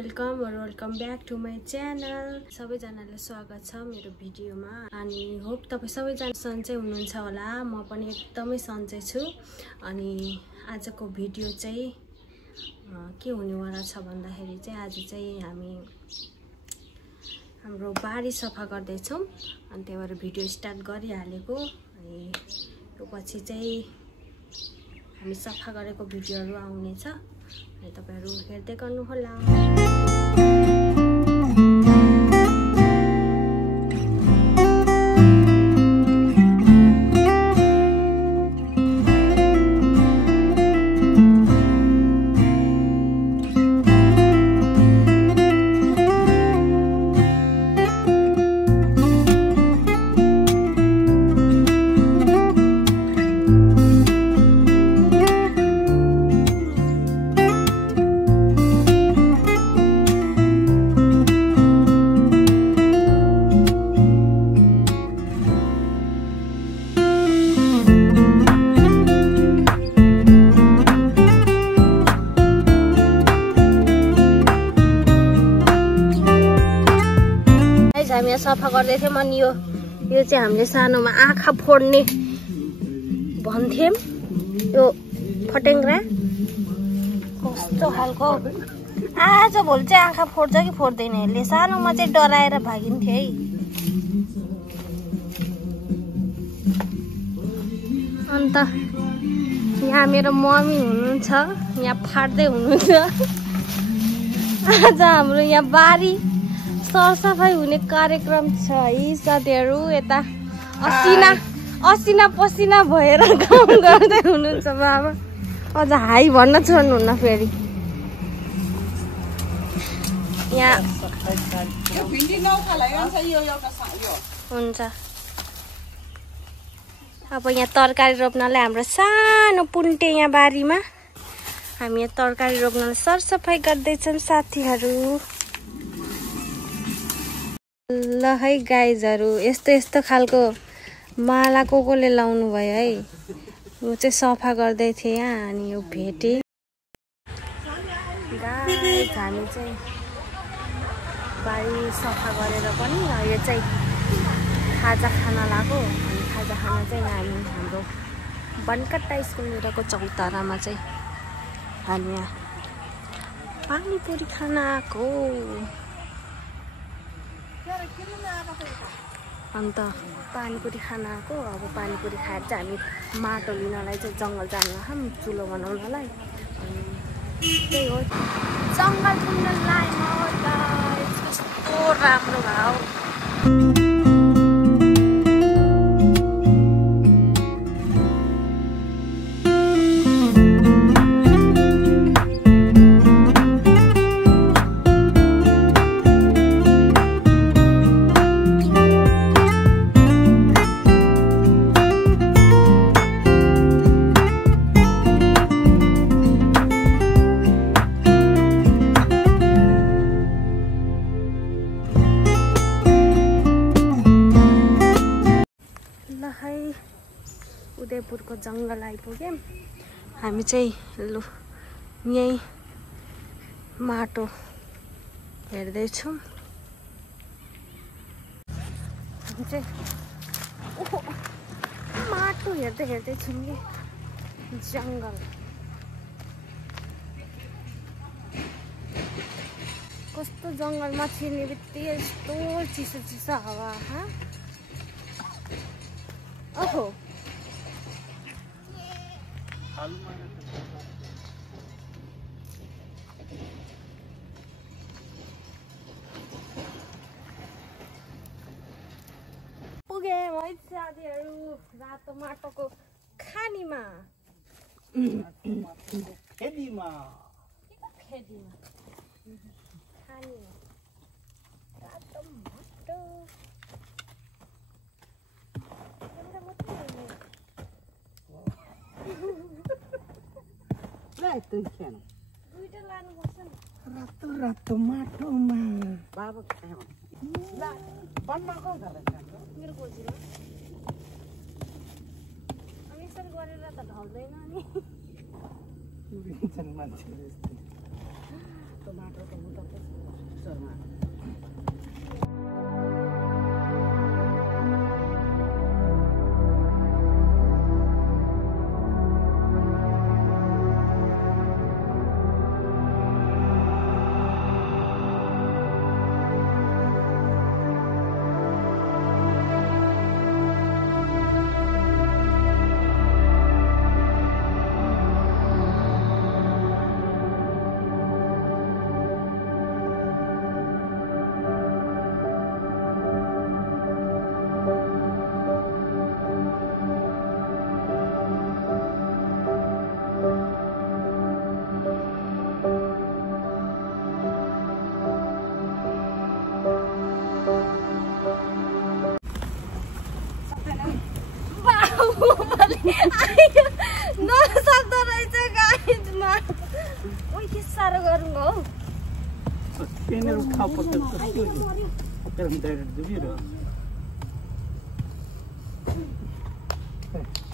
Welcome और welcome back to my channel. सबैजनालाई स्वागत छ मेरो भिडियोमा। अनि होप तपाईँ सबैजना सन्चै हुनुहुन्छ होला। म पनि एकदमै सन्चै छु। अनि आजको भिडियो चाहिँ के हुनेवाला छ भन्दाखेरि चाहिँ आज चाहिँ हामी हाम्रो बारी सफा गर्दैछौँ। अनि त्यही भएर भिडियो स्टार्ट गरिहालेको। अनि त्यो पछि चाहिँ हामी सफा गरेको भिडियोहरू आउनेछ। अनि तपाईहरु हेर्दै गर्नुहोला। हामी सफा गर्दै थियौं। अनि यो चाहिँ हामीले सानोमा आँखा फोड्ने भन्थ्यौं। यो फटेङ्ग्रा कस्तो खालको आज भोलि चाहिँ आँखा फोड्छ कि फोड्दैन यसले। सानोमा चाहिँ डराएर भागिन्थ्यो है। अन्त यहाँ मेरो मम्मी हुनुहुन्छ, यहाँ फाट्दै हुनुहुन्छ। आज हाम्रो यहाँ बारी सरसफाई हुने कार्यक्रम छ है साथीहरु। यता असिना पसिना भएर काम गर्दै हुनुहुन्छ बाबा। अझ हाई भन्न छोड्नुहुन्न फेरि। यहाँ हुन्छ। अब यहाँ तरकारी रोप्नलाई हाम्रो सानो पुन्टे यहाँ बारीमा हामी यहाँ तरकारी रोप्नलाई सरसफाई गर्दैछौँ साथीहरु। ल है गाइजहरु, यस्तो खालको माला कोले लाउनु भयो है। यो चाहिँ सफा गर्दै थिए यहाँ। अनि यो भेटे गाइज हामी चाहिँ बारी सफा गरेर पनि यो चाहिँ खाजा खान लाग्यो। अनि खाजा खाना चाहिँ हामी हाम्रो बनकट्टा स्कुलतिरको चौतारामा चाहिँ हामी यहाँ पानीपुरी खान आएको। अन्त पानीपुरी खान आएको। अब पानीपुरी खाएर चाहिँ हामी माटो लिनलाई चाहिँ जङ्गल जानु हम चुलो बनाउनलाई। अनि त्यही हो जङ्गल घुम्न लाइमा कस्तो राम्रो भयो। उदयपुरको जङ्गल आइपुग्यौँ हामी चाहिँ। लु यही माटो हेर्दैछौँ। हामी चाहिँ ओहो माटो हेर्दै छौँ कि जङ्गल कस्तो। जङ्गलमा छिर्ने बित्तिकै यस्तो चिसो हावा। ओहो पुगे है साथीहरु रातो माटोको खानीमा। खेदीमा खानी रातो माटो। दुईटा लानुपर्छ नि। रातो माटोमा बाबा मेरो खोजीमा अनि यसरी गरेर त ढल्दैन नि। टमाटर त उता त सरमा नसक्दो रहेछ गाइजमा ओइ के साह्रो गर्नु हो पेनर उठा पर्छ कस्तो ओकरम डाइरेक्ट दुबिरो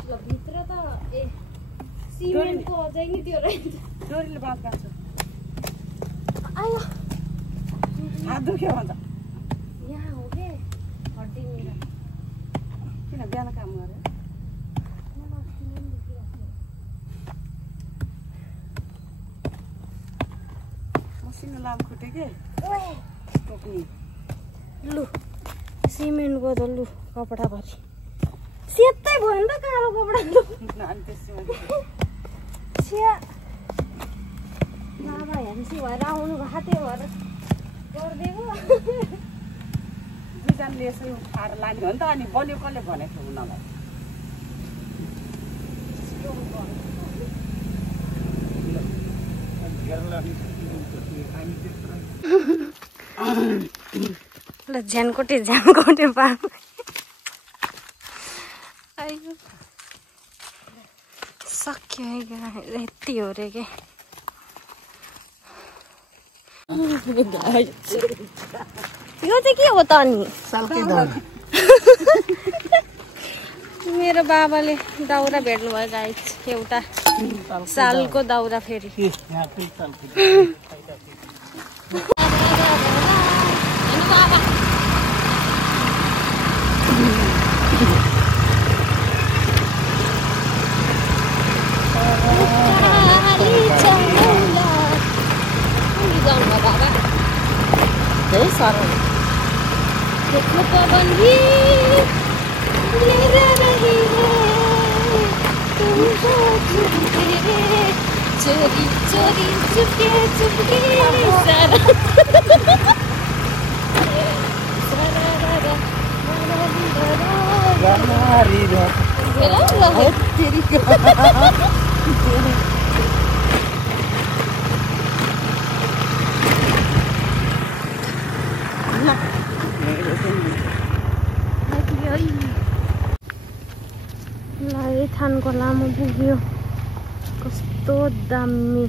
ल भित्र त ए सिमेन्टको अझै नि त्यो रहेछ डोरीले बात गर्छ आयो हात दुख्यो भन्छ यहाँ हो के हड्डी मेरो किन बिहान काम गरे मसिनो लाम खुटे के टोक्नी लु सिमेन्टको त लु कपडा भरि सेतै भयो नि त कालो कपडा लु अनि त्यसमा छिया बाबा हेम्सी भएर आउनु भएको थियो भएर गरिदिएको दुईजनाले यसै उठाएर लाने हो नि त अनि बलियो कसले भनेको थियो उनीहरूलाई ल झ्यानकोटे बाबा आयो सक्यो है यति हो रे के यो चाहिँ के हो त अनि मेरो बाबाले दाउरा भेट्नु भयो गाइस एउटा सालको दाउरा फेरि धेरै साह्रो चोरी चोरी चुपके चुपके थानको लामो पुग्यो कस्तो दामी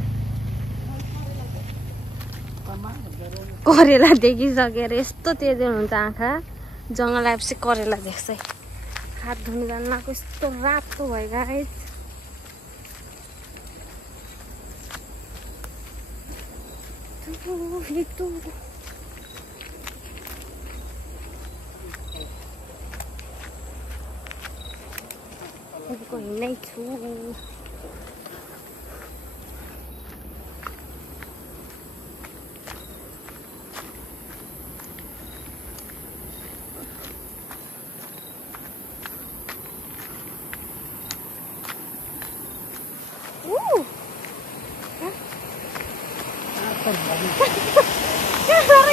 करेला देखिसकेर यस्तो तेजेल हुन्छ आँखा जङ्गल आएपछि करेला देख्छ हात धुनु जानु लाएको यस्तो रातो भयो गाइस हिँड्नै छु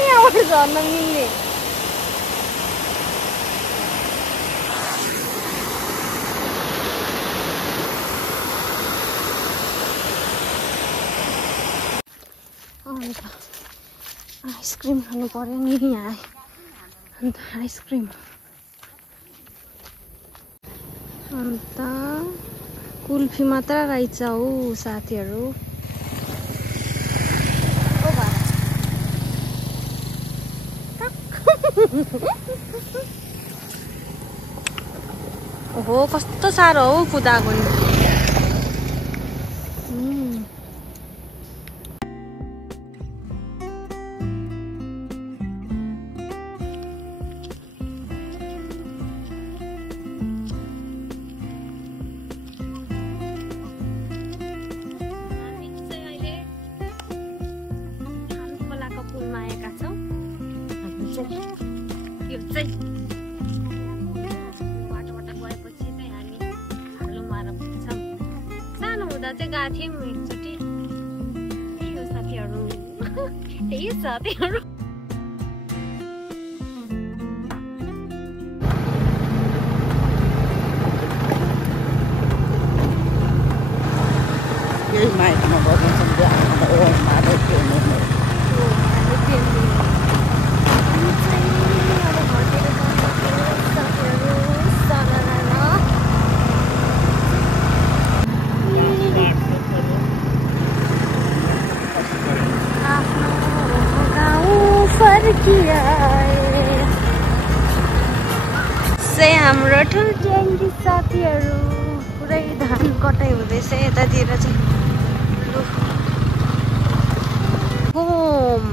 यहाँबाट झर्न मिल्ने अन्त आइसक्रिम खानु पर्यो नि यहाँ अन्त आइसक्रिम अन्त कुल्फी मात्र रहेछ हौ साथीहरू ओहो कस्तो साह्रो हौ कुदाएको नि जाँदा चाहिँ गएको थियौँ एकचोटि। यो साथीहरू यही साथीहरू यही माइकमा बजाउँछन् हाम्रो ठुल्ठ्याङ्गी साथीहरू पुरै धान कटाइ हुँदैछ यतातिर चाहिँ। होम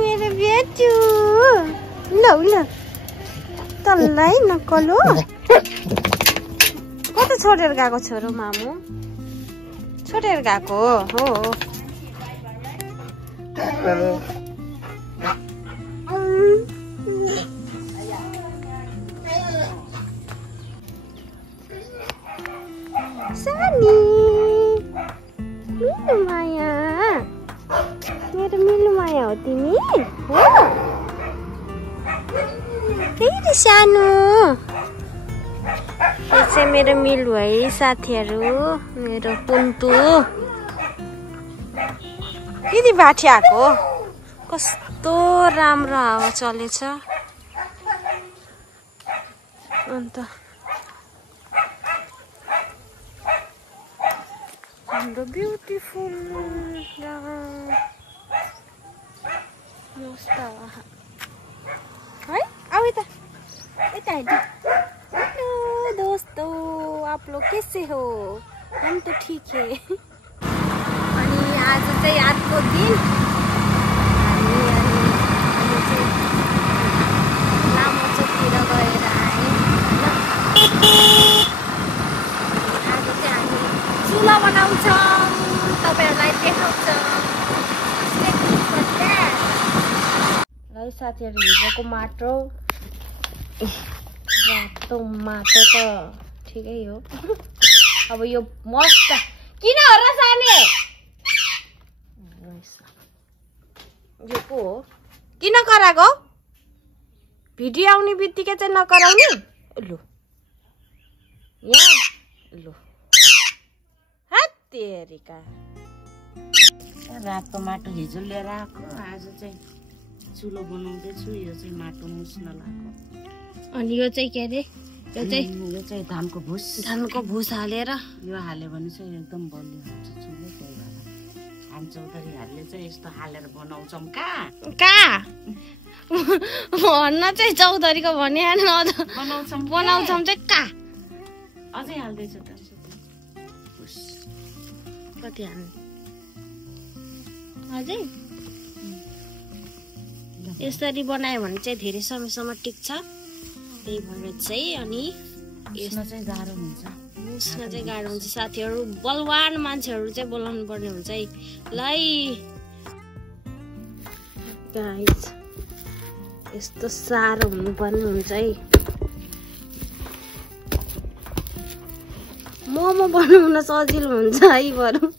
मेरो बेचु ल तल्लाई नकलो कता छोडेर गएको छोरो मामु छोडेर गएको हो। सानी मिलु माया मेरो मिलु माया हो तिमी हो। फेरि सानो यो चाहिँ मेरो मिलु है साथीहरू मेरो पुन्तु दिदी बाठी आएको कस्तो राम्रो हावा चलेछ। अन्त हाम्रो ब्युटिफुल है आओ यता यता हेर्नु। हेलो दोस्तों आप लोग कैसे हो? हम तो ठीक है। अनि आज चाहिँ अर्को दिन हामी चाहिँ लामो चोकतिर गएर आयौँ। आज चाहिँ हामी चुला बनाउँछौँ तपाईँहरूलाई देखाउँछौँ। है साथीहरू हिजोको माटो रातो माटो त ठिकै हो। अब यो मस्त किन हो र साने यो को हो किन कराएको भिडियो आउने बित्तिकै चाहिँ नकराउने। लु यहाँ लु हत्तेरिका रातो माटो हिजो लिएर आएको आज चाहिँ चुलो बनाउँदैछु। यो चाहिँ माटो मुस्न लाग्यो। अनि यो चाहिँ के अरे यो चाहिँ धानको भुस हालेर यो हाल्यो भने चाहिँ एकदम बलियो हुन्छ चुलो। कोही बेला हामी चौधरीहरूले चाहिँ यस्तो हालेर बनाउँछौँ कहाँ भन्न चाहिँ चौधरीको भने बनाउँछौँ चाहिँ कहाँ अझै हाल्दैछु कति हाल्नु अझै यसरी बनायो भने चाहिँ धेरै समयसम्म टिक्छ। त्यही भएर चाहिँ अनि यसमा चाहिँ गाह्रो हुन्छ मुस्न चाहिँ गाह्रो हुन्छ। साथीहरू बलवान मान्छेहरू चाहिँ बोलाउनु पर्ने हुन्छ है। ल गाइस यस्तो साह्रो हुनुपर्ने हुन्छ है। मोमो बनाउन सजिलो हुन्छ है बरु।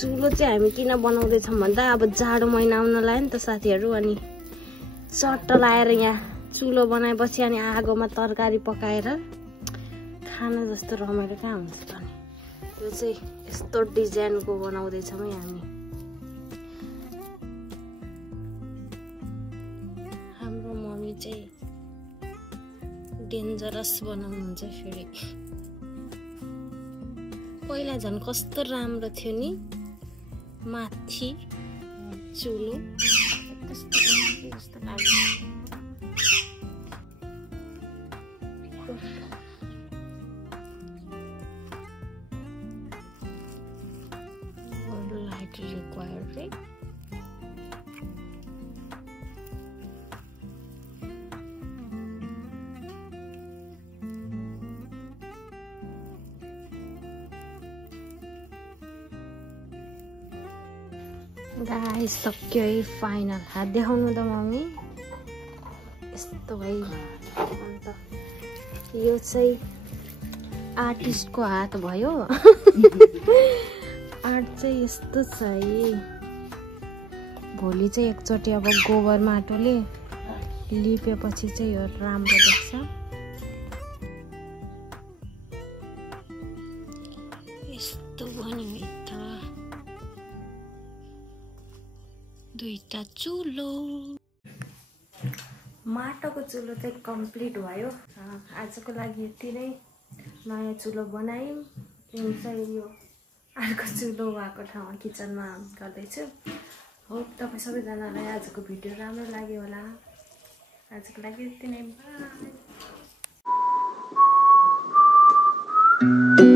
चुलो चाहिँ हामी किन बनाउँदैछौँ भन्दा अब जाडो महिना आउन लाग्यो नि त साथीहरू। अनि चट्ट लाएर यहाँ चुलो बनाएपछि अनि आगोमा तरकारी पकाएर खाना जस्तो रमाइलो कहाँ हुन्छ त। अनि यो चाहिँ यस्तो डिजाइनको बनाउँदैछौँ है हामी। हाम्रो मम्मी चाहिँ डेन्जरस बनाउनुहुन्छ फेरि। पहिला झन् कस्तो राम्रो थियो नि माथि चुलो light required, right? गाइस सक्यो है फाइनल। हात देखाउनु त मम्मी। यस्तो भयो। अन्त यो चाहिँ आर्टिस्टको हात भयो। आर्ट चाहिँ यस्तो छ है। भोलि चाहिँ एकचोटि अब गोबर माटोले लिपेपछि चाहिँ यो राम्रो देख्छ। यस्तो बन्यो त दुईटा चुलो। माटोको चुलो चाहिँ कम्प्लिट भयो। आजको लागि यति नै। नयाँ चुलो बनायौँ। चाहिँ यो अर्को चुलो भएको ठाउँमा किचनमा गर्दैछु। होप तपाईँ सबैजनालाई आजको भिडियो राम्रो लाग्यो होला। आजको लागि यति नै। बाई।